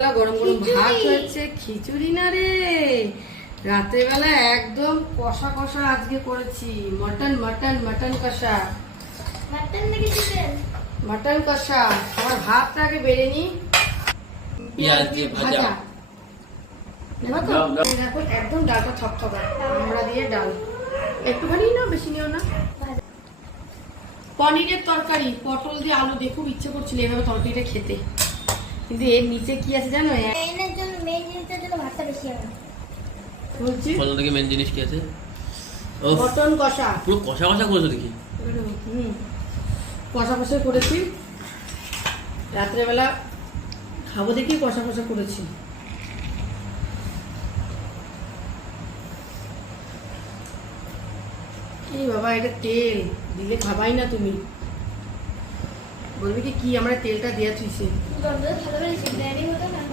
গরম গরম ভাত হচ্ছে, খিচুড়ি না রে, রাতের বেলা একদম কষা কষা আজকে করেছি। মটন মটন মটন কষা, মটন কষা। আমার ভাতটা আগে বেড়ে নি, পেঁয়াজ দিয়ে ভাজা। দেখো একদম ডালটা থপথপা, আমরা দিয়ে ডাল একটুখানি না, বেশি নিও না। পনিরের তরকারি, পটল দিয়ে আলু দিয়ে খুব ইচ্ছে করছিল এভাবে তরকারিটা খেতে, কিন্তু এর নিচে কি আছে জানো? মেন জিনিস কি আছে? মটন কষা, পুরো কষা কষা করেছো দেখি। কষা কষা করেছি, রাত্রেবেলা খাবো দেখি কষা কষা করেছি। এই বাবা, এটা তেল দিলে খাবাই না তুমি, বলবি কি আমরা তেলটা দেওয়া থুইছে।